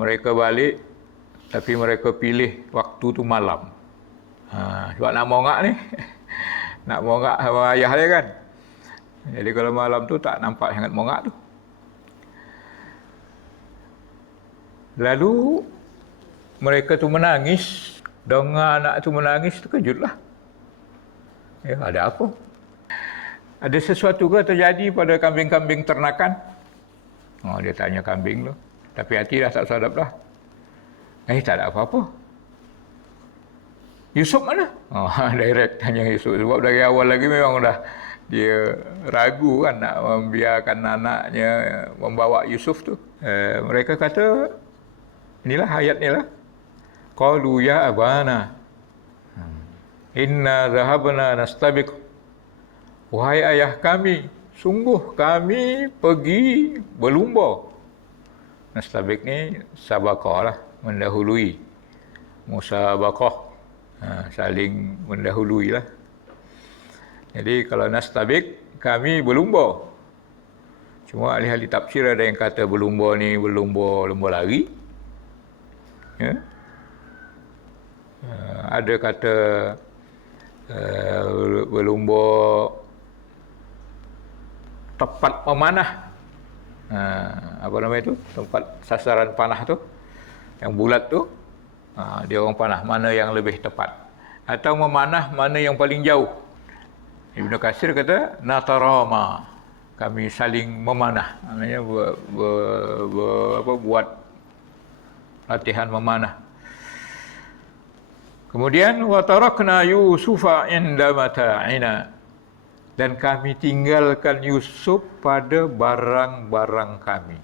mereka balik, tapi mereka pilih waktu tu malam. Sebab nak mongak ni, nak mongak sama ayah dia kan. Jadi kalau malam tu tak nampak sangat mongak tu. Lalu mereka tu menangis, dengar anak tu menangis, terkejutlah. Ya, ada apa? Ada sesuatu ke terjadi pada kambing-kambing ternakan? Dia tanya kambing tu. Tapi hati dah tak sadap dah. Tak ada apa-apa. Yusuf mana? Direct tanya Yusuf. Sebab dari awal lagi memang dah dia ragu kan nak membiarkan anaknya membawa Yusuf tu. Mereka kata, inilah ayat ni lah. Qalu ya abana inna zahabna nastabiq. Wahai ayah kami, sungguh kami pergi berlumba. Nastabiq ni sabaqah lah, mendahului. Musabaqah, saling mendahului lah. Jadi kalau nastabiq, kami berlumba. Cuma ahli-ahli tafsir ada yang kata berlumba ni berlumba lari. Ya? Ada kata berlumba tepat memanah. Apa nama itu? Tempat sasaran panah tu, yang bulat tu. Dia orang panah mana yang lebih tepat. Atau memanah mana yang paling jauh. Ibnu Katsir kata natarama, kami saling memanah. Maknanya buat latihan memanah. Kemudian wa tarakna Yusufa inda mata'ina, dan kami tinggalkan Yusuf pada barang-barang kami.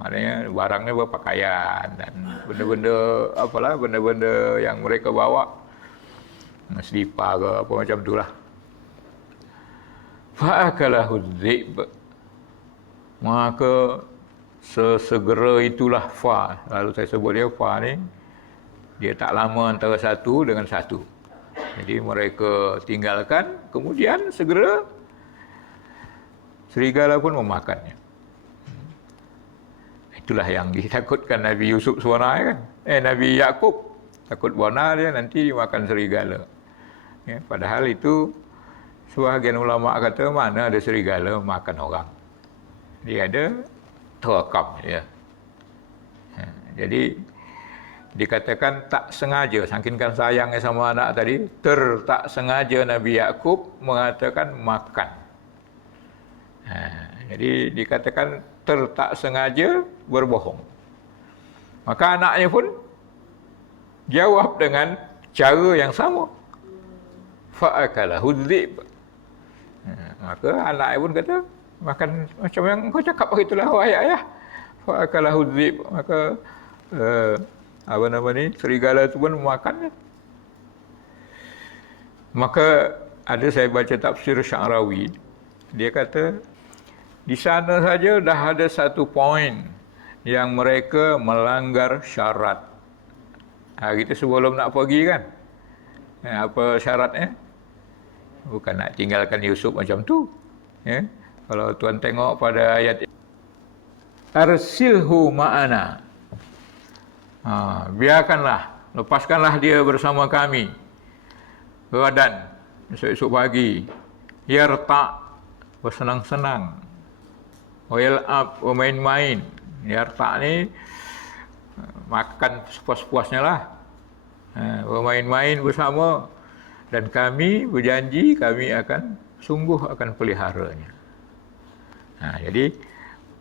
Maknanya barangnya berpakaian dan benda-benda apalah, benda-benda yang mereka bawa, selipar ke apa macam itulah. Fa'akalahu dzib, maka sesegera itulah fa. Lalu saya sebut dia fa ni, dia tak lama antara satu dengan satu. Jadi mereka tinggalkan, kemudian segera serigala pun memakannya. Itulah yang ditakutkan Nabi Yusuf sebenarnya kan. Nabi Yakub takut benar dia nanti dimakan serigala. Ya, padahal itu sebahagian ulama kata mana ada serigala makan orang. Dia ada terekam ya. Jadi dikatakan tak sengaja, saking sayangnya sama anak tadi, tak sengaja Nabi Yakub mengatakan makan. Jadi dikatakan tak sengaja berbohong. Maka anaknya pun jawab dengan cara yang sama. Fa'akalahu dzib. Maka anaknya pun kata, makan macam yang kau cakap begitulah wahai ayah. Fa'akalahu dzib. Maka serigala itu pun memakannya. Maka ada saya baca tafsir Sya'rawi, dia kata di sana saja dah ada satu poin yang mereka melanggar syarat. Kita sebelum nak pergi kan, apa syaratnya? Bukan nak tinggalkan Yusuf macam tu. Kalau tuan tengok pada ayat arsilhu ma'ana, biarkanlah, lepaskanlah dia bersama kami. Gadan, esok-esok pagi. Yarta, bersenang-senang. Wayal'ab, bermain-main. Yarta ni makan sepuas-puasnya lah. Bermain-main bersama. Dan kami berjanji kami akan peliharanya. Jadi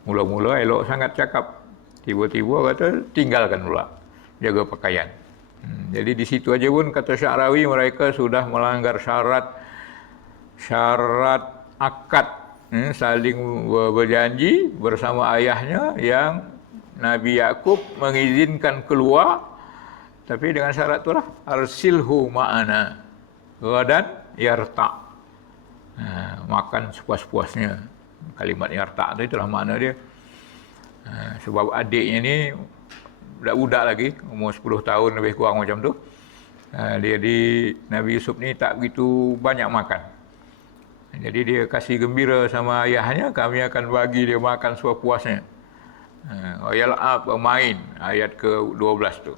mula-mula elok sangat cakap. Tiba-tiba kata tinggalkan pula, jaga pakaian. Jadi di situ aja pun kata Sya'rawi mereka sudah melanggar syarat akad, saling berjanji bersama ayahnya yang Nabi Yakub mengizinkan keluar, tapi dengan syarat itulah arsilhu ma'ana gadan yarta, makan sepuas-puasnya. Kalimat yarta itu itulah makna dia. Sebab adiknya ni budak-budak lagi, umur 10 tahun lebih kurang macam tu. Nabi Yusuf ni tak begitu banyak makan. Jadi dia kasih gembira sama ayahnya, kami akan bagi dia makan sepuasnya. Yal'ab, bermain, ayat ke-12 tu.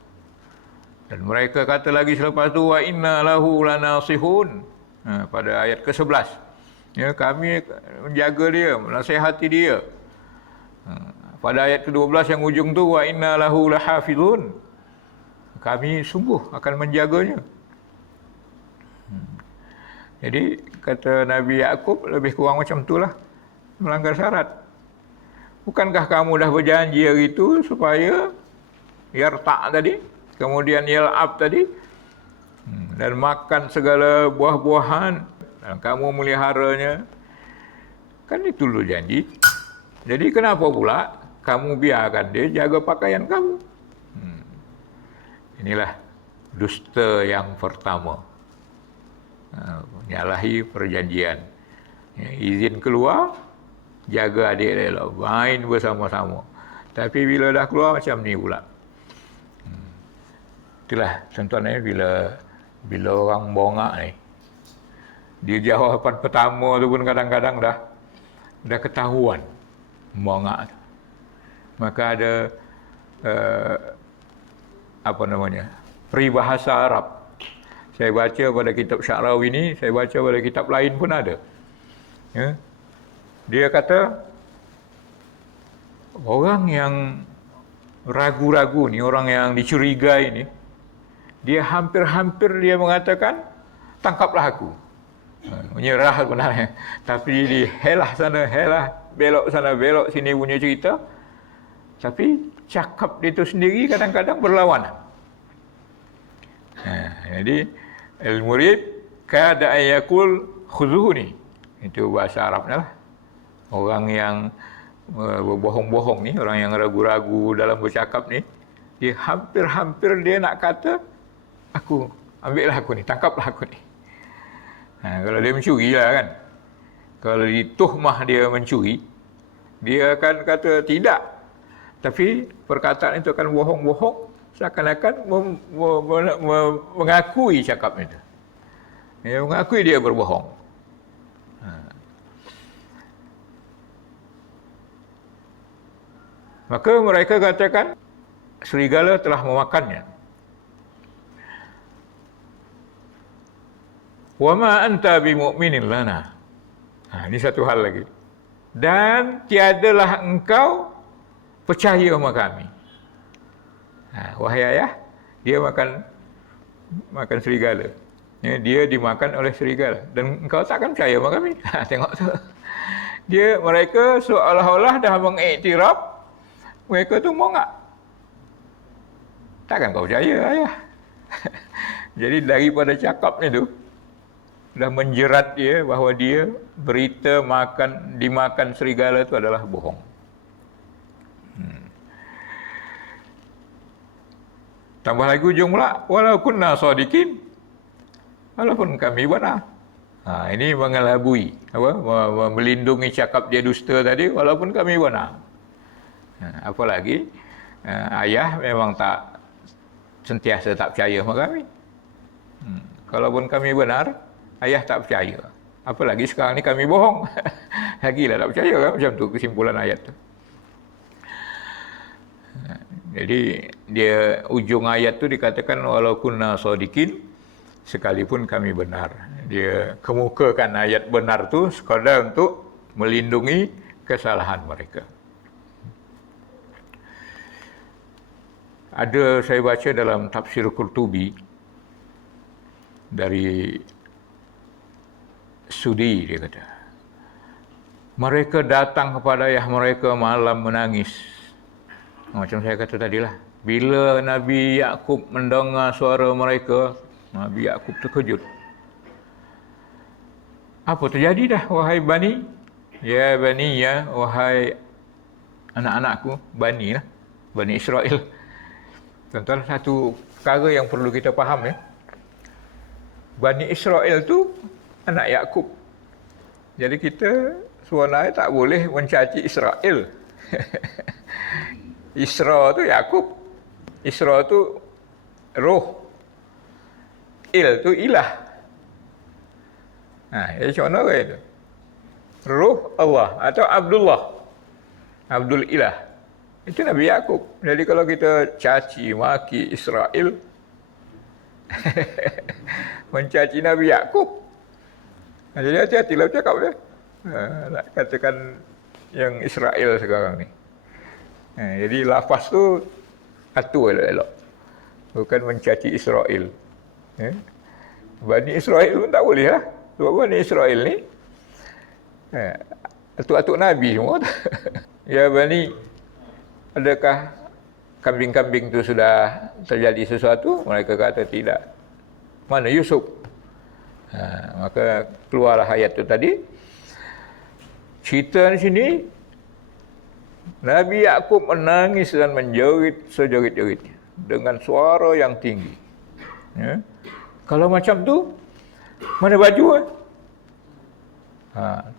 Dan mereka kata lagi selepas tu, wa inna lahu lanasihun, pada ayat ke-11. Ya, kami menjaga dia, menasihati dia. Pada ayat ke-12 yang ujung tu, wa inna lahu lahafizun, kami sungguh akan menjaganya. Jadi kata Nabi Yaqub lebih kurang macam itulah, melanggar syarat. Bukankah kamu dah berjanji hari itu supaya yarta' tadi, kemudian yal'ab tadi, dan makan segala buah-buahan, dan kamu meliharanya? Kan itu lu janji. Jadi kenapa pula kamu biarkan dia jaga pakaian kamu? Inilah dusta yang pertama. Menyalahi perjanjian. Ya, izin keluar, jaga adik dia lah, main bersama-sama. Tapi bila dah keluar macam ni pula. Itulah contohnya bila orang bongak ni. Dia jawapan pertama tu pun kadang-kadang dah ketahuan bongak tu. Maka ada peribahasa Arab. Saya baca pada kitab Sya'rawi ni, saya baca pada kitab lain pun ada. Ya. Dia kata, orang yang ragu-ragu ni, orang yang dicurigai ni, dia hampir-hampir dia mengatakan, tangkaplah aku. Menyerah sebenarnya. Tapi dia helah sana, helah, belok sana, belok sini punya cerita. Tapi cakap dia tu sendiri kadang-kadang berlawanan. Jadi al-murid kada ayakul khuzuhuni. Itu bahasa Arabnya lah. Orang yang berbohong-bohong ni, orang yang ragu-ragu dalam bercakap ni, dia hampir-hampir dia nak kata, ambillah aku ni, tangkaplah aku ni. Kalau dia mencuri lah kan. Kalau dituhmah dia mencuri, dia akan kata tidak. Tapi perkataan itu akan bohong-bohong, seakan-akan mengakui cakap itu. Dia mengakui dia berbohong. Maka mereka katakan serigala telah memakannya. Wa ma anta bimu'minin lana. Ini satu hal lagi. Dan tiadalah engkau percaya sama kami. Wahai ayah, dia makan serigala. Ya, dia dimakan oleh serigala. Dan engkau takkan percaya sama kami. Tengok tu. Mereka seolah-olah dah mengiktiraf, mereka tu mongak. Takkan kau percaya, ayah. Jadi daripada cakapnya tu, dah menjerat dia bahawa dia berita dimakan serigala itu adalah bohong. Tambah lagi ujung pula, walau kunna shadiqin, walaupun kami benar. Ini mengelabui, melindungi cakap dia dusta tadi, walaupun kami benar. Apalagi ayah memang sentiasa tak percaya sama kami. Kalaupun kami benar, ayah tak percaya. Apalagi sekarang ni kami bohong. Lagilah tak percaya kan? Macam tu kesimpulan ayat tu. Jadi ujung ayat tu dikatakan walau kunna shadiqin, sekalipun kami benar. Dia kemukakan ayat benar tu sekadar untuk melindungi kesalahan mereka. Ada saya baca dalam tafsir Qurtubi dari Sudi, dia kata, mereka datang kepada ayah mereka malam menangis. Macam saya kata tadilah, bila Nabi Yaqub mendengar suara mereka, Nabi Yaqub terkejut. Apa terjadi dah, wahai bani? Ya bani, ya wahai anak-anakku, bani lah, Bani Israel. Tuan-tuan, satu perkara yang perlu kita faham ya. Bani Israel tu anak Yaqub. Jadi kita sebenarnya tak boleh mencaci Israel. Isra tu Yaqub. Isra tu roh. Il tu ilah. Jadi macam mana itu? Roh Allah atau Abdullah. Abdul ilah. Itu Nabi Yakub. Jadi kalau kita caci maki Israel, mencaci Nabi Yakub. Jadi hati-hatilah cakap ya. Nak katakan yang Israel sekarang ni. Jadi lafaz tu atur elok-elok. Bukan mencaci Israel. Bani Israel pun tak boleh lah. Sebab Bani Israel ni atuk-atuk Nabi semua. Ya Bani, adakah kambing-kambing tu sudah terjadi sesuatu? Mereka kata tidak. Mana Yusuf? Maka keluarlah ayat tu tadi. Cerita di sini, Nabi Yakub menangis dan menjerit sejerit-jeritnya dengan suara yang tinggi. Kalau macam tu, mana baju?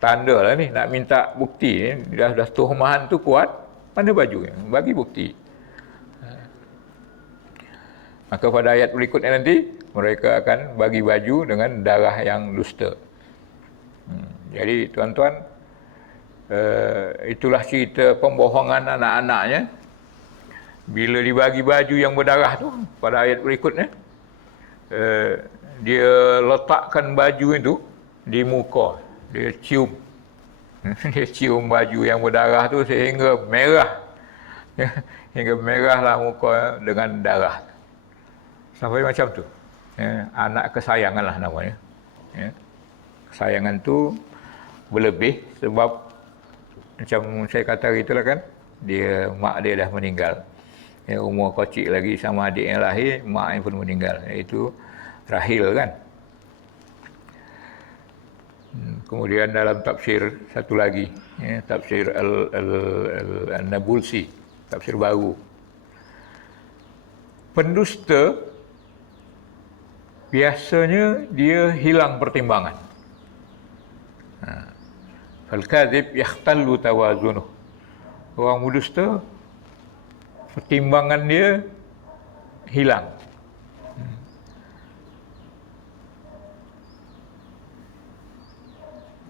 Tanda lah ni, nak minta bukti ni. Dah tuhmahan tu kuat, mana baju? Bagi bukti. Maka pada ayat berikutnya nanti, mereka akan bagi baju dengan darah yang dusta. Jadi tuan-tuan, itulah cerita pembohongan anak-anaknya. Bila dibagi baju yang berdarah tu, pada ayat berikutnya, dia letakkan baju itu di muka. Dia cium. Dia cium baju yang berdarah tu sehingga merah. Hingga merahlah muka dengan darah. Sampai macam tu. Anak kesayangan lah namanya. Kesayangan tu berlebih sebab macam saya kata gitulah kan, mak dia dah meninggal. Umur kecil lagi sama adik yang lahir, mak yang pun meninggal. Iaitu Rahil kan. Kemudian dalam tafsir satu lagi, tafsir Al-Nabulsi, tafsir baru. Pendusta biasanya dia hilang pertimbangan. Fal-kadhib yakhtallu tawazunuh. Orang berdusta, pertimbangan dia hilang.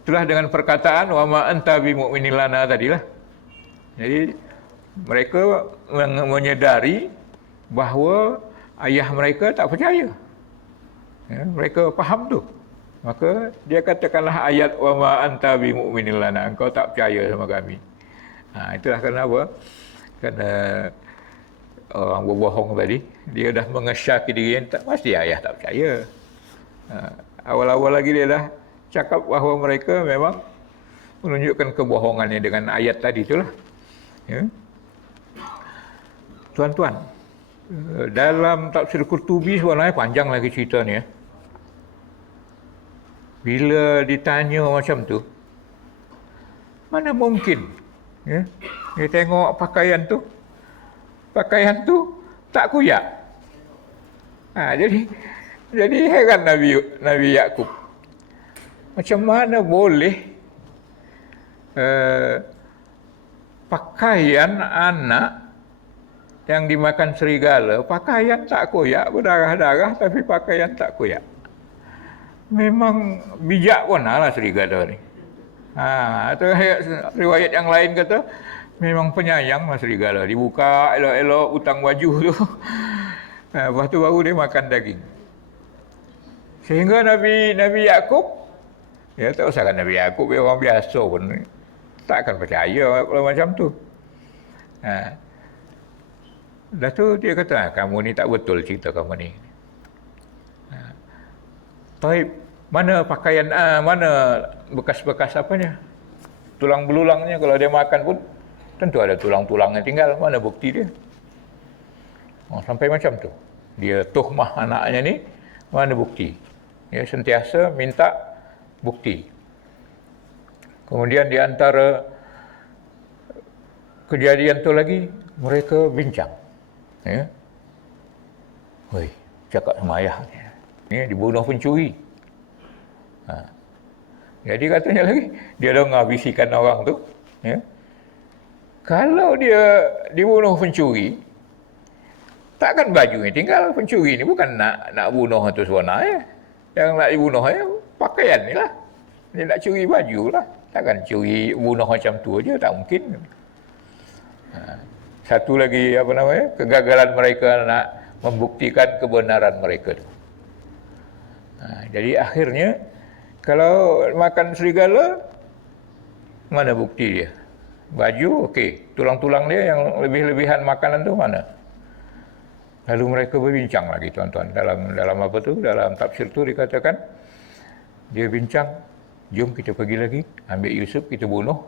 Itulah dengan perkataan wa ma anta bimu'minin lana tadilah. Jadi mereka menyedari bahawa ayah mereka tak percaya. Mereka faham tu. Maka dia katakanlah ayat wa ma anta bimu'minin lana, engkau tak percaya sama kami. Itulah kenapa? Kerana orang berbohong tadi, dia dah mengesyaki diri, tak pasti ayah tak percaya. Awal-awal lagi dia dah cakap bahawa mereka memang menunjukkan kebohongannya dengan ayat tadi itulah. Tuan-tuan, dalam tafsir Qurtubi sebenarnya panjang lagi cerita ni. Bila ditanya macam tu, mana mungkin dia tengok pakaian tu tak kuyak. Jadi heran Nabi Yakub. Macam mana boleh pakaian anak yang dimakan serigala, pakaian tak koyak, berdarah-darah tapi pakaian tak koyak. Memang bijak pun lah serigala ni. Atau riwayat yang lain kata, memang penyayang lah serigala. Dibuka elok-elok utang baju tu. Lepas tu baru dia makan daging. Sehingga Nabi Yakub, ya tak usahkan Nabi Yakub, dia orang biasa pun tak akan percaya kalau macam tu. Dah tu dia kata, kamu ni tak betul cerita kamu ni. Taib, mana pakaian, mana bekas-bekas apanya? Tulang belulangnya, kalau dia makan pun tentu ada tulang-tulangnya tinggal. Mana bukti dia? Sampai macam tu. Dia tuhmah anaknya ni, mana bukti? Dia sentiasa minta bukti. Kemudian di antara kejadian tu lagi, mereka bincang. Cakap sama ayah. Dibunuh pencuri. Jadi katanya lagi, dia dengar bisikan orang tu. Kalau dia dibunuh pencuri, takkan bajunya tinggal. Pencuri ni bukan nak bunuh tu sebenarnya. Yang nak dibunuh pakaian ni lah. Dia nak curi baju lah. Takkan curi bunuh macam tu aja, tak mungkin. Satu lagi apa namanya? Kegagalan mereka nak membuktikan kebenaran mereka. Jadi akhirnya kalau makan serigala, mana bukti dia? Baju okey, tulang-tulang dia yang lebih-lebihan makanan tu mana? Lalu mereka berbincang lagi tuan-tuan dalam apa tu? Dalam tafsir tu dikatakan dia bincang, jom kita pergi lagi, ambil Yusuf kita bunuh,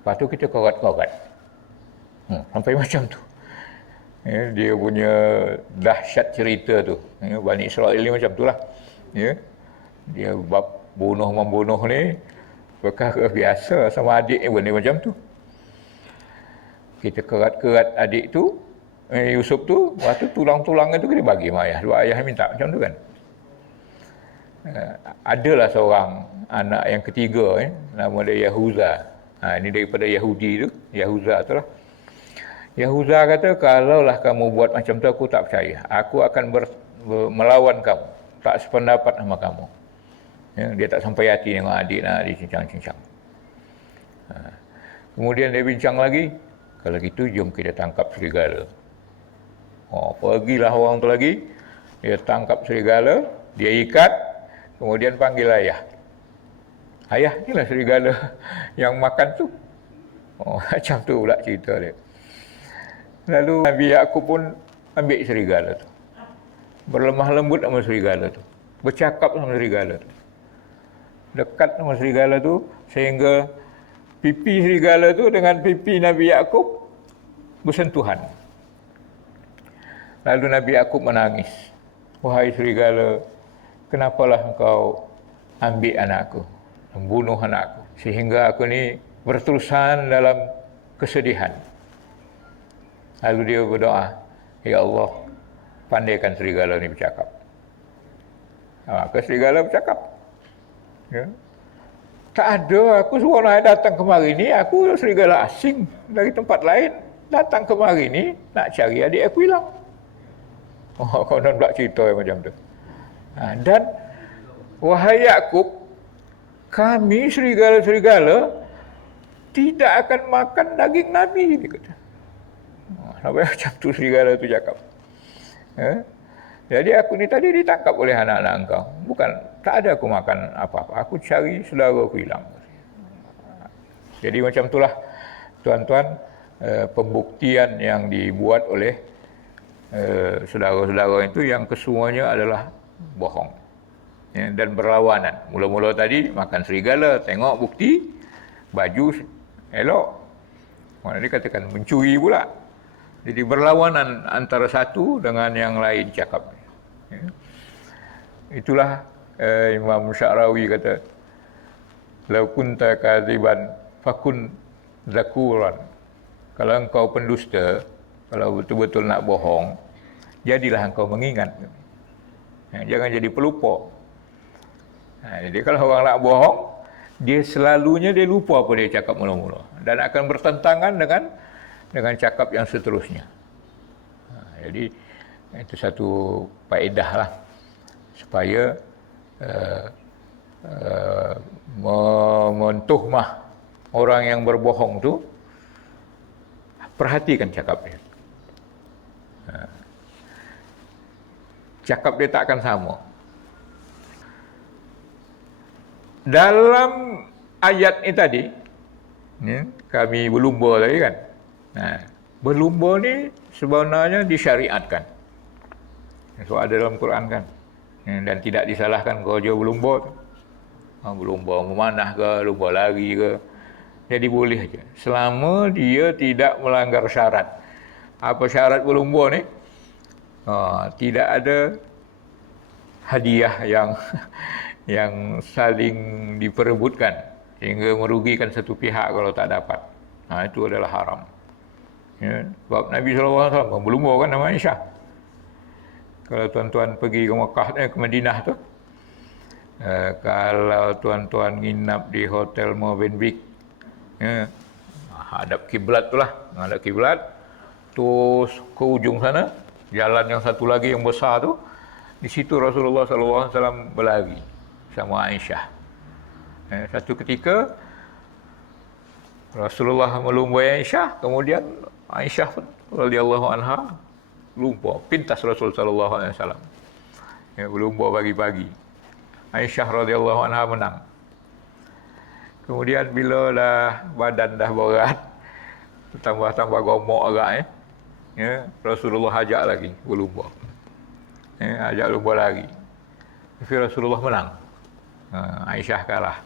lepas tu kita korat-korat. Sampai macam tu. Ya, dia punya dahsyat cerita tu. Ya, Bani Israel ni macam tu lah. Ya, dia bunuh-membunuh ni perkara biasa sama adik ni benda macam tu. Kita kerat-kerat adik tu, Yusuf tu, lepas tu tulang-tulangnya tu kita bagi sama ayah. Dua ayah minta macam tu kan. Adalah seorang anak yang ketiga, nama dia Yahuza. Ini daripada Yahudi tu, Yahuza tu lah. Yahuza kata, kalaulah kamu buat macam tu aku tak percaya. Aku akan melawan kamu. Tak sependapat sama kamu. Ya, dia tak sampai hati tengok adik nak dicincang-cincang. Kemudian dia bincang lagi, kalau gitu jom kita tangkap serigala. Pergilah orang tu lagi, dia tangkap serigala, dia ikat, kemudian panggil ayah. Ayah, inilah serigala yang makan tu. Macam tu pula cerita dia. Lalu Nabi Yaqub pun ambil serigala tu. Berlemah lembut sama serigala tu. Bercakap sama serigala tu. Dekat sama serigala tu sehingga pipi serigala tu dengan pipi Nabi Yaqub bersentuhan. Lalu Nabi Yaqub menangis. Wahai serigala, kenapalah engkau ambil anakku, membunuh anakku, sehingga aku ni berterusan dalam kesedihan. Lalu dia berdoa, ya Allah, pandaikan serigala ni bercakap. Maka serigala bercakap. Ya. Tak ada, aku seorang datang kemari ni, aku serigala asing dari tempat lain. Datang kemari ni, nak cari adik aku hilang. Konon pula cerita macam tu. Dan, wahai Yaqub, kami serigala-serigala tidak akan makan daging Nabi, dia kata. Sampai macam tu serigala tu cakap. Jadi aku ni tadi ditangkap oleh anak-anak engkau. Bukan, tak ada aku makan apa-apa. Aku cari saudara aku hilang. Jadi macam itulah tuan-tuan, pembuktian yang dibuat oleh saudara-saudara itu yang kesemuanya adalah bohong. Dan berlawanan. Mula-mula tadi makan serigala, tengok bukti, baju elok. Mana dia katakan mencuri pula. Jadi berlawanan antara satu dengan yang lain cakap. Itulah Imam Sya'rawi kata, "Lau kunta kadziban fakun zakuran." Kalau engkau pendusta, kalau betul-betul nak bohong, jadilah engkau mengingat. Jangan jadi pelupa. Jadi kalau orang nak bohong, dia selalunya dia lupa apa dia cakap mula-mula dan akan bertentangan dengan cakap yang seterusnya. Jadi itu satu faedah lah supaya mentuhmah orang yang berbohong tu, perhatikan cakap dia. Cakap dia tak akan sama. Dalam ayat ini tadi, kami berlumba tadi kan. Berlumba ni sebenarnya disyariatkan. So ada dalam Quran kan. Dan tidak disalahkan kalau dia berlumba tu. Berlumba memanah ke, lumba lari ke. Jadi boleh aja. Selama dia tidak melanggar syarat. Apa syarat berlumba ni? Tidak ada hadiah yang saling diperebutkan sehingga merugikan satu pihak kalau tak dapat. Itu adalah haram. Ya, sebab Nabi SAW berlumba kan nama Aisyah. Kalau tuan-tuan pergi ke Mekah, ke Madinah tu, kalau tuan-tuan nginap di hotel Movenpick, hadap kiblat tu lah, hadap kiblat, terus ke ujung sana, jalan yang satu lagi yang besar tu, di situ Rasulullah SAW berlari sama Aisyah. Satu ketika Rasulullah melumbai Aisyah, kemudian Aisyah pun radhiyallahu anha lumpur pintas Rasul sallallahu alaihi wasallam. Ya, berlumpur pagi-pagi. Aisyah radhiyallahu anha menang. Kemudian bila dah badan dah berat, tambah-tambah gemuk agak ya, Rasulullah ajak lagi berlumpur. Ya, ajak lumpur lagi. Tapi Rasulullah menang. Aisyah kalah.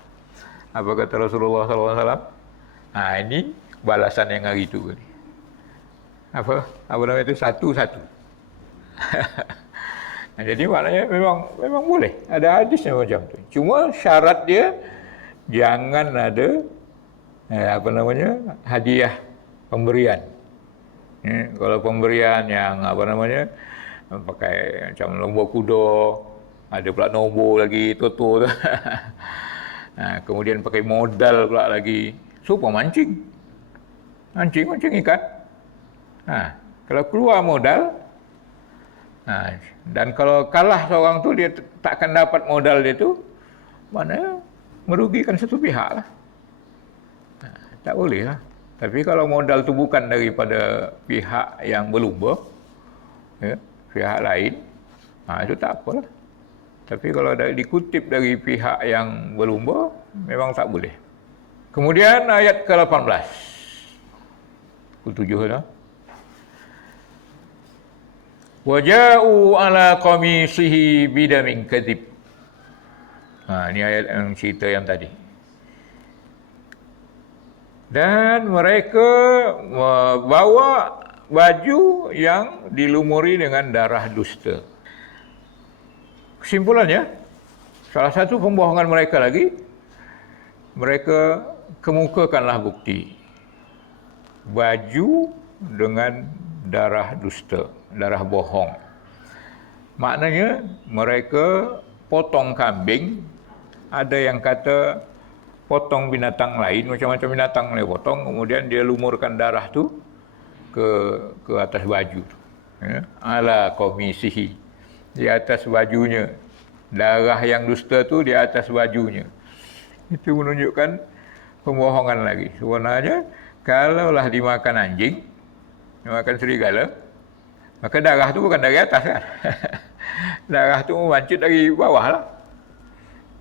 Apa kata Rasulullah sallallahu alaihi wasallam? Ini balasan yang hari itu ni. Apa nama itu, satu-satu. Jadi maknanya memang boleh ada hadisnya macam tu. Cuma syarat dia jangan ada hadiah pemberian. Kalau pemberian yang pakai macam lomba kuda, ada pula nombor lagi toto tu. Kemudian pakai modal pula lagi, supaya mancing ikan. Kalau keluar modal, dan kalau kalah seorang tu dia takkan dapat modal dia tu, mana merugikan satu pihak lah. Tak boleh lah. Tapi kalau modal tu bukan daripada pihak yang berlumba, ya, pihak lain, itu tak apalah. Tapi kalau dikutip dari pihak yang berlumba, memang tak boleh. Kemudian ayat ke-18. Ke-7 dah. Waja'u ala qamisihi bidamin kadhib. Ini ayat yang cerita yang tadi. Dan mereka membawa baju yang dilumuri dengan darah dusta. Kesimpulannya, salah satu pembohongan mereka lagi, mereka kemukakanlah bukti. Baju dengan darah dusta, darah bohong. Maknanya mereka potong kambing, ada yang kata potong binatang lain, macam-macam binatang mereka potong, kemudian dia lumurkan darah tu ke atas baju. Ya, ala qamisihi. Di atas bajunya. Darah yang dusta tu di atas bajunya. Itu menunjukkan pembohongan lagi. Sebenarnya, kalaulah dimakan anjing, dimakan serigala, maka darah tu bukan dari atas kan. Darah tu memancut dari bawah lah.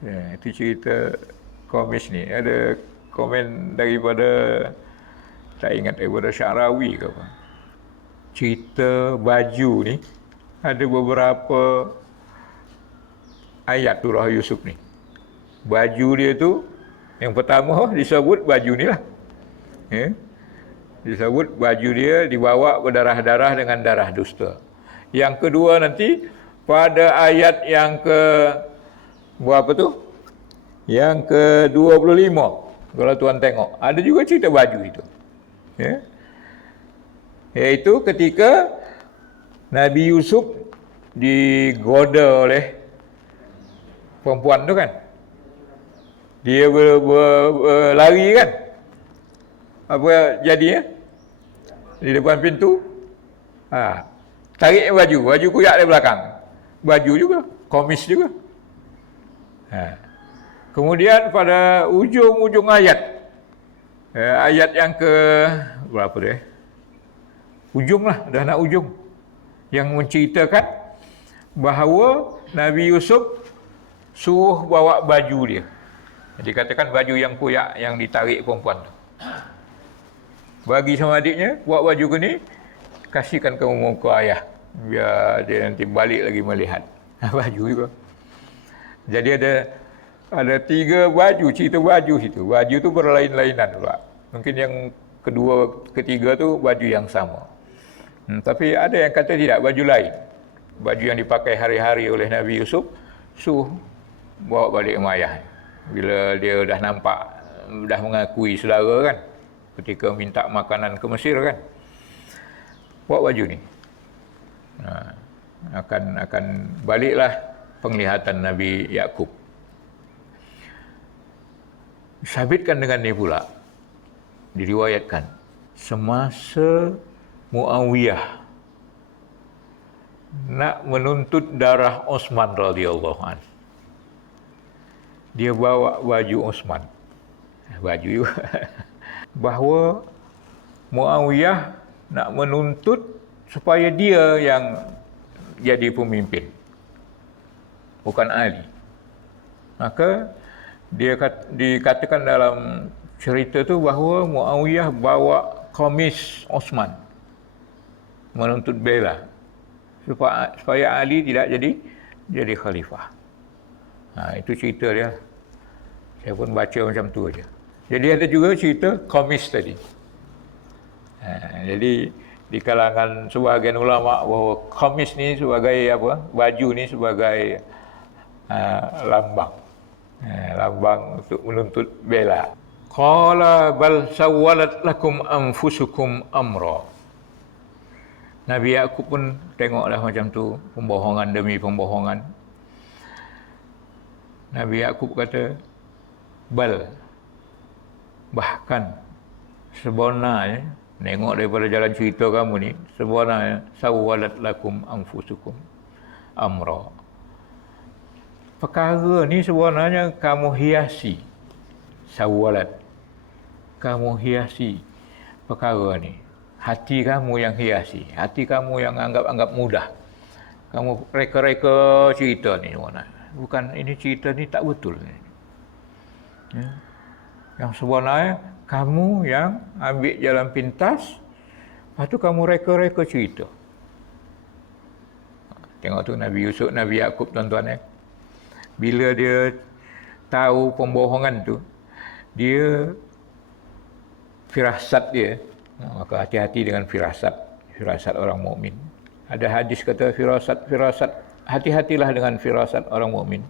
Ya, itu cerita komis ni. Ada komen daripada, tak ingat daripada Syarawi ke apa. Cerita baju ni, ada beberapa ayat surah Yusuf ni. Baju dia tu, yang pertama disebut baju ni lah. Ya. Disebut baju dia dibawa berdarah-darah dengan darah dusta. Yang kedua nanti, pada ayat yang berapa tu? Yang ke-25. Kalau tuan tengok, ada juga cerita baju itu. Ya. Iaitu ketika Nabi Yusuf digoda oleh perempuan tu kan. Dia berlari kan. Apa jadinya? Di depan pintu. Tarik baju koyak dari belakang. Baju juga, komis juga. Kemudian pada ujung ayat, ayat yang ke berapa dia? Ujung lah, dah nak ujung. Yang menceritakan bahawa Nabi Yusuf suruh bawa baju dia. Jadi katakan baju yang koyak yang ditarik perempuan tu. Bagi sama adiknya, bawa baju ke ni, kasihkan ke muka ayah. Biar dia nanti balik lagi melihat. Baju juga. Jadi ada 3 baju, cerita baju situ. Baju tu berlain-lainan pula. Mungkin yang kedua, ketiga tu baju yang sama. Tapi ada yang kata tidak, baju lain. Baju yang dipakai hari-hari oleh Nabi Yusuf, suruh bawa balik ke ayah. Bila dia dah nampak, dah mengakui saudara kan, ketika minta makanan ke Mesir kan, bawa baju ni. Akan baliklah penglihatan Nabi Yakub. Sabitkan dengan ni pula, diriwayatkan, semasa Muawiyah nak menuntut darah Osman radhiyallahu an, dia bawa baju Osman, baju bahawa Muawiyah nak menuntut supaya dia yang jadi pemimpin, bukan Ali. Maka dikatakan dalam cerita tu bahawa Muawiyah bawa komis Osman menuntut bela supaya Ali tidak jadi khalifah. Itu cerita dia. Saya pun baca macam tu aja. Jadi ada juga cerita komis tadi. Jadi di kalangan sebahagian ulama bahawa komis ni sebagai apa? Baju ni sebagai lambang. Lambang untuk menuntut bela. Qala bal sawwalat lakum anfusukum amra. Nabi Yaqub pun tengoklah macam tu, pembohongan demi pembohongan. Nabi Yaqub kata, bal, bahkan sebenarnya, tengok daripada jalan cerita kamu ni, sebenarnya sawwalat lakum anfusukum amra. Perkara ni sebenarnya kamu hiasi. Sawwalat, kamu hiasi perkara ni. Hati kamu yang hiasi, hati kamu yang anggap mudah. Kamu reka-reka cerita ni sebenarnya. Bukan, ini cerita ni tak betul. Ya. Yang sebenarnya kamu yang ambil jalan pintas, lepas tu kamu reka-reka cerita. Tengok tu Nabi Yusuf, Nabi Yaqub tuan-tuan. Bila dia tahu pembohongan tu, dia firasat dia, maka hati-hati dengan firasat orang mukmin. Ada hadis kata firasat, hati-hatilah dengan firasat orang mukmin,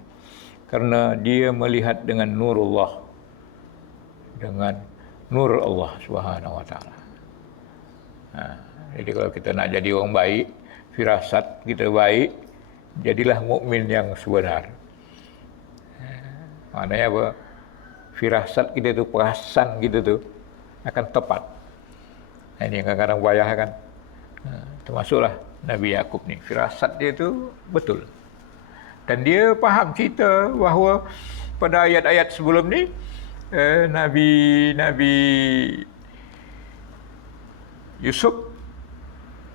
kerana dia melihat dengan nurullah, dengan nur Allah Subhanahu wa taala. Jadi kalau kita nak jadi orang baik, firasat kita baik, jadilah mukmin yang sebenar. Maknanya apa? Firasat kita tu, perasan kita tu akan tepat. Ini yang kadang-kadang payah kan. Termasuklah Nabi Yaqub ni, firasat dia tu betul. Dan dia faham cerita bahawa pada ayat-ayat sebelum ni, Nabi Yusuf,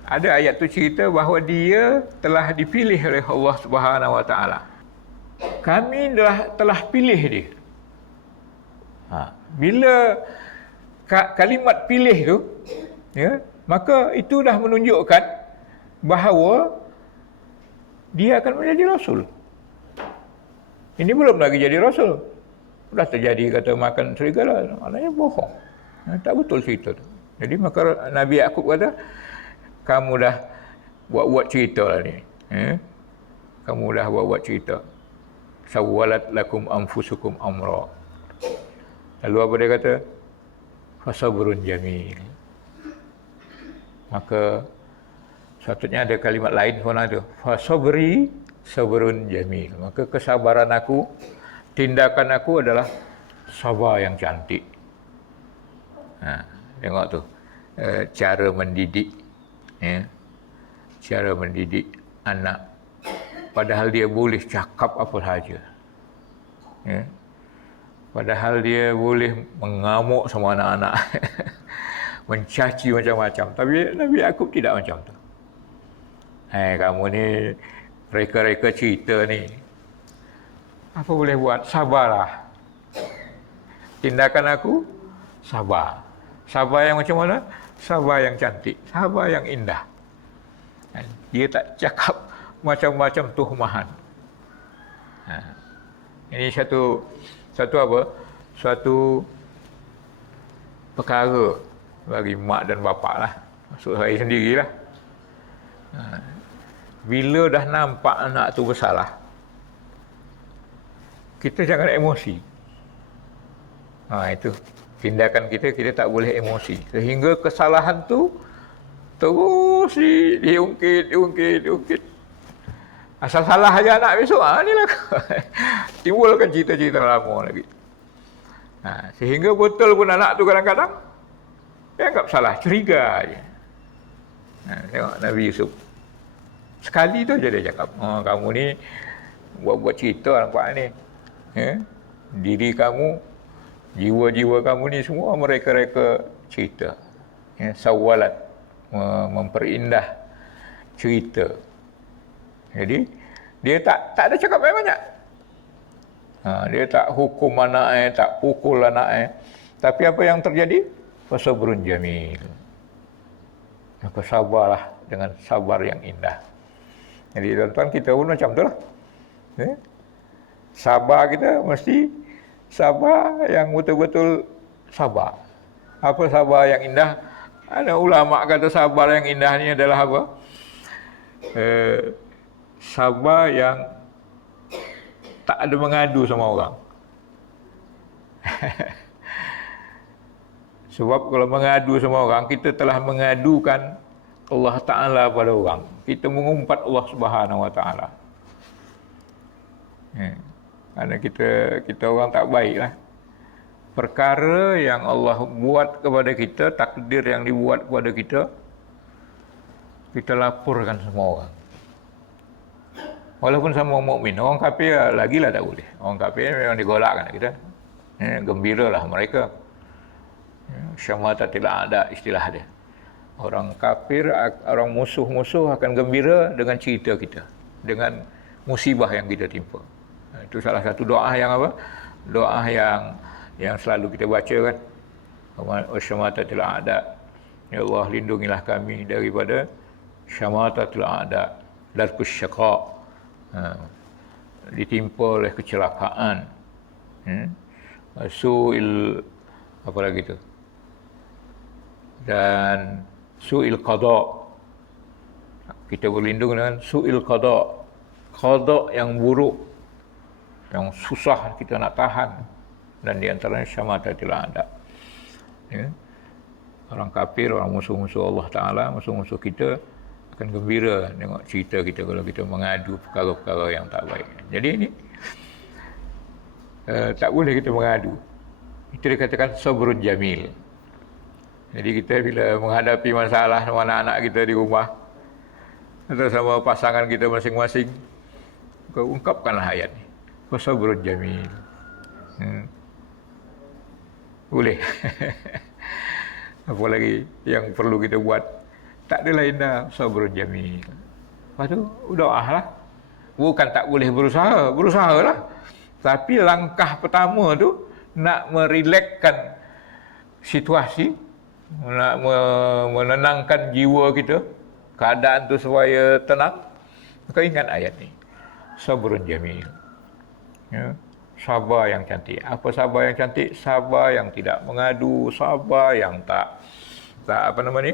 ada ayat tu cerita bahawa dia telah dipilih oleh Allah Subhanahu wa taala. Kami telah pilih dia. Bila kalimat pilih tu, ya, maka itu dah menunjukkan bahawa dia akan menjadi rasul. Ini belum lagi jadi rasul, dah terjadi kata makan serigala, maknanya bohong. Tak betul cerita tu. Jadi maka Nabi Yaqub kata, kamu dah buat cerita lah ni. Kamu dah buat cerita. Sawwalat lakum anfusukum amra. Lalu apa dia kata? Fasabrun jamil. Maka sepatutnya ada kalimat lain sebenarnya tu. Fasabri sabrun jamil. Maka kesabaran aku, tindakan aku adalah sabar yang cantik. Tengok tu, cara mendidik, ya, cara mendidik anak. Padahal dia boleh cakap apa saja, ya. Padahal dia boleh mengamuk sama anak-anak, mencaci macam-macam. Tapi Nabi Yaqub tidak macam tu. Kamu ni reka-reka cerita ni, apa boleh buat? Sabarlah. Tindakan aku, sabar. Sabar yang macam mana? Sabar yang cantik, sabar yang indah. Dia tak cakap macam-macam tuhmahan. Ini satu apa? Suatu perkara bagi mak dan bapak lah. Maksud saya sendirilah. Bila dah nampak anak tu bersalah, kita jangan emosi. Itu tindakan kita tak boleh emosi. Sehingga kesalahan tu terus diungkit. Asal salah aja anak besok, inilah timbulkan cerita-cerita lama lagi. Sehingga betul pun anak tu kadang-kadang dia anggap salah, curiga aja. Tengok Nabi Yusuf. Sekali tu je dia cakap, kamu ni buat cerita nampak ni. Diri kamu, jiwa-jiwa kamu ni semua mereka-reka cerita. Sawwalat. memperindah cerita. Jadi dia tak ada cakap banyak. Dia tak hukum anaknya, tak pukul anaknya. Tapi apa yang terjadi? Fasabrun jamil. Maka sabarlah dengan sabar yang indah. Jadi tuan-tuan, kita pun macam tu lah. Sabar kita mesti sabar yang betul-betul sabar. Apa sabar yang indah? Ada ulama kata sabar yang indah ni adalah apa? Sabar yang tak ada mengadu sama orang. Sebab kalau mengadu sama orang, kita telah mengadukan Allah Ta'ala pada orang. Kita mengumpat Allah Subhanahu Wa Ta'ala. Kerana kita orang tak baik lah. Perkara yang Allah buat kepada kita, takdir yang dibuat kepada kita, kita laporkan semua orang. Walaupun sama mukmin, orang kafir lagilah tak boleh. Orang kafir memang digolakkan kita. Gembiralah mereka. Syamatatil a'da istilah dia. Orang kafir, orang musuh-musuh akan gembira dengan cerita kita, dengan musibah yang kita timpa. Itu salah satu doa yang apa? Doa yang selalu kita baca kan. Syamatatil a'da. Ya Allah, lindungilah kami daripada syamatatil a'da, darkus syaqa. Ditimpa oleh kecelakaan, su'il apa lagi tu, dan su'il qada. Kita berlindung dengan su'il qada, qada yang buruk, yang susah kita nak tahan, dan di antaranya syamatatil a'da. Orang kafir, orang musuh-musuh Allah Ta'ala, musuh-musuh kita akan gembira tengok cerita kita kalau kita mengadu perkara-perkara yang tak baik. Jadi ini tak boleh kita mengadu. Itu dikatakan sabrun jamil. Jadi kita bila menghadapi masalah sama anak-anak kita di rumah atau sama pasangan kita masing-masing, kau ungkapkanlah ayat ni. Sabrun jamil. Boleh. Apa lagi yang perlu kita buat? Tak ada lain dah, sabrun jamil. Lepas tu, doalah. Bukan tak boleh berusahalah. Tapi langkah pertama tu, nak merelaxkan situasi, nak menenangkan jiwa kita, keadaan tu supaya tenang, maka ingat ayat ni. Sabrun jamil. Sabar yang cantik. Apa sabar yang cantik? Sabar yang tidak mengadu, sabar yang tak apa nama ni?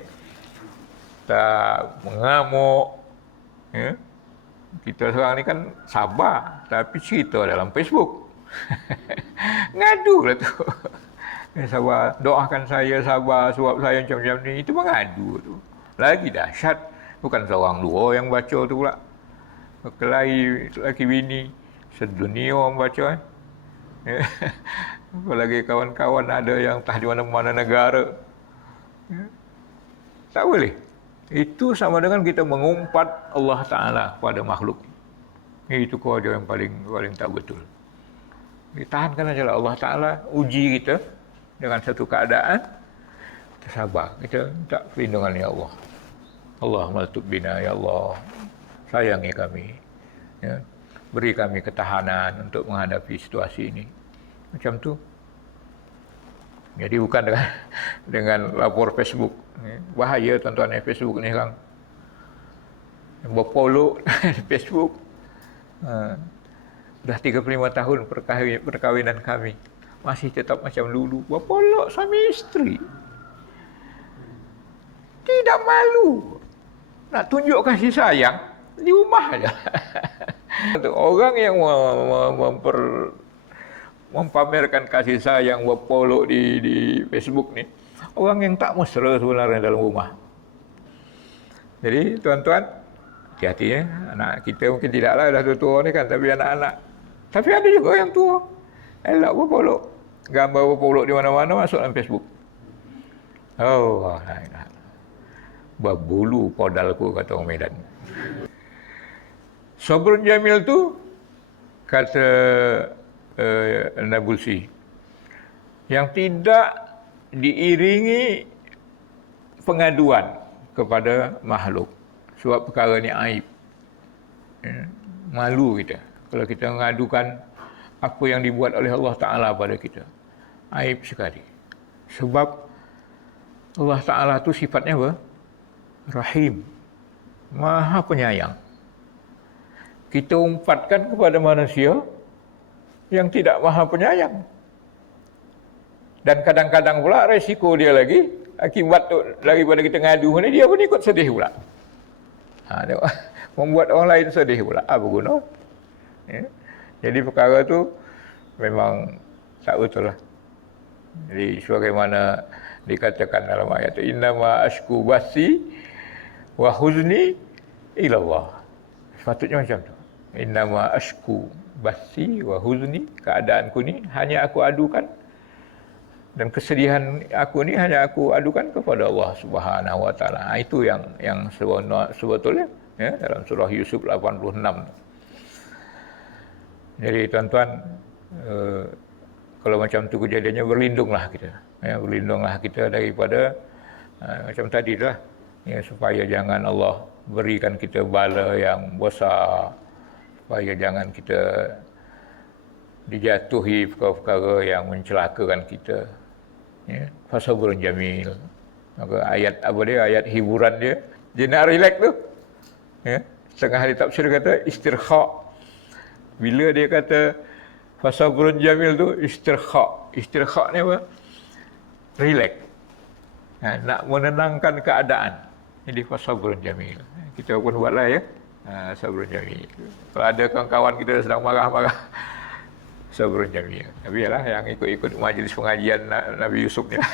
Tak mengamuk. Kita sekarang ni kan sabar, tapi cerita dalam Facebook. Ngadu lah tu. Sabar, doakan saya sabar sebab saya macam-macam ni. Itu mengadu tu. Lagi dahsyat. Bukan seorang dua yang baca tu pula. Berkelahi laki bini. Sedunia orang baca kan. Apalagi kawan-kawan ada yang entah di mana-mana negara. Tak boleh. Itu sama dengan kita mengumpat Allah Ta'ala pada makhluk. Itu kewajiban yang paling tak betul. Ditahankan aja lah. Allah Ta'ala uji kita dengan satu keadaan. Kita sabar. Kita minta perlindungan ya Allah. Allah maltub bina ya Allah. Sayangi kami. Ya. Beri kami ketahanan untuk menghadapi situasi ini. Macam tu. Jadi bukan dengan lapor Facebook. Bahaya tuan-tuan Facebook ni sekarang. Berpolok di Facebook. Dah 35 tahun perkahwinan kami. Masih tetap macam dulu. Berpolok suami isteri. Tidak malu. Nak tunjuk kasih sayang di rumah aja. Orang yang mempamerkan kasih sayang berpolok di Facebook ni, orang yang tak mesra sebenarnya dalam rumah. Jadi tuan-tuan, hati-hati ya. Anak kita mungkin tidaklah dah tua-tua ni kan, tapi anak-anak. Tapi ada juga yang tua. Elok berpolok. Gambar berpolok di mana-mana masuk dalam Facebook. Oh, berbulu podalku kata orang Medan. Sabrun jamil tu kata Nabulsi, yang tidak diiringi pengaduan kepada makhluk. Sebab perkara ni aib. Malu kita kalau kita mengadukan apa yang dibuat oleh Allah Ta'ala pada kita. Aib sekali. Sebab Allah Ta'ala tu sifatnya apa? Rahim. Maha penyayang. Kita umpatkan kepada manusia yang tidak maha penyayang. Dan kadang-kadang pula resiko dia lagi, akibat tu, daripada kita ngadu ni, dia pun ikut sedih pula. Membuat orang lain sedih pula. Apa guna? Ya? Jadi perkara tu memang tak betul lah. Jadi sebagaimana dikatakan dalam ayat itu, innama ashku basi wa huzni ilallah. Sepatutnya macam tu. Innama ashku basi wa huzni, keadaanku ni hanya aku adukan, dan kesedihan aku ni hanya aku adukan kepada Allah Subhanahu wa taala. Itu yang sebetulnya ya, dalam surah Yusuf 86. Jadi tuan-tuan, kalau macam tu kejadiannya, berlindunglah kita. Ya, berlindunglah kita daripada macam tadi lah, ya, supaya jangan Allah berikan kita bala yang besar, supaya jangan kita dijatuhi perkara-perkara yang mencelakakan kita. Ya, fasabrun jamil. Maka ayat apa dia, ayat hiburan dia nak relax tu. Ya, setengah ahli tafsir kata istirkha. Bila dia kata fasabrun jamil tu istirkha. Istirkha ni apa? Relax. Nak menenangkan keadaan. Jadi fasabrun jamil. Kita pun buatlah ya. Sabrun jamil. Kalau ada kawan-kawan kita sedang marah-marah, sabrun jamil. Tapi yalah yang ikut-ikut majlis pengajian Nabi Yusuf ni lah.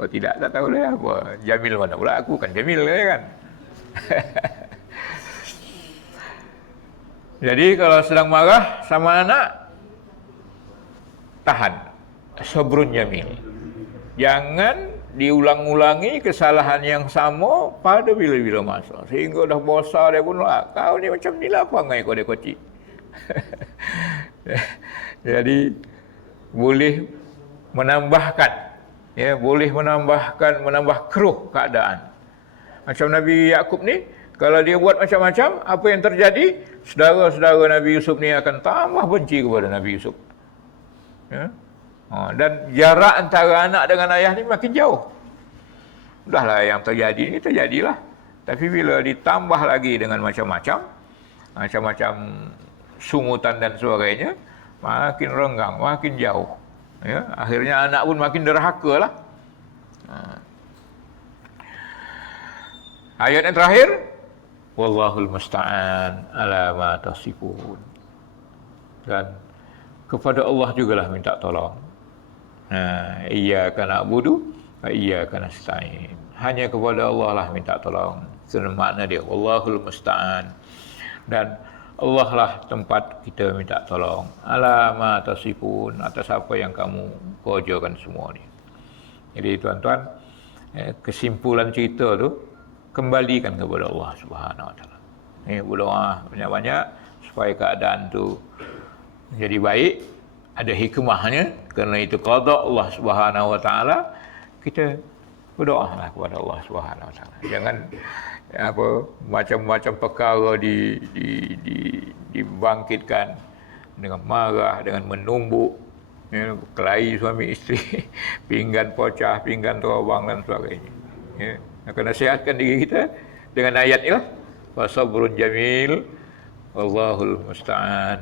Kalau tidak, tak tahu lah apa. Jamil mana pula aku kan jamil kan. Jadi kalau sedang marah sama anak, tahan. Sabrun jamil. Jangan diulang-ulangi kesalahan yang sama pada bila-bila masa. Sehingga dah bosan dia pun, kau ni macam ni lah, apa ngai kau dia kocik. Jadi boleh menambahkan, ya, boleh menambah keruh keadaan. Macam Nabi Yakub ni, kalau dia buat macam-macam, apa yang terjadi? Saudara-saudara Nabi Yusuf ni akan tambah benci kepada Nabi Yusuf. Ya? Dan jarak antara anak dengan ayah ni makin jauh. Sudahlah yang terjadi ni terjadilah. Tapi bila ditambah lagi dengan macam-macam sungutan dan sebagainya, makin renggang, makin jauh. Ya, akhirnya anak pun makin derhaka lah. Ayat yang terakhir, wallahul musta'an ala ma tasifun. Dan kepada Allah jugalah minta tolong. Iyyaka na'budu wa iyyaka nasta'in. Hanya kepada Allah lah minta tolong. Itu makna dia, wallahul musta'an. Dan Allah lah tempat kita minta tolong. Ala ma tasifun, atas apa yang kamu kojokan semua ni. Jadi tuan-tuan, kesimpulan cerita tu, kembalikan kepada Allah Subhanahu wa taala. Berdoa banyak-banyak supaya keadaan tu menjadi baik, ada hikmahnya, kerana itu qada Allah Subhanahu wa taala. Kita berdoalah kepada Allah Subhanahu wa taala. Jangan macam-macam perkara dibangkitkan dengan marah, dengan menumbuk, ya, kelahi suami isteri, pinggan pecah, pinggan terobang dan sebagainya. Ya, kena sihatkan diri kita dengan ayat ini lah. Fasabrun jamil, wallahul musta'an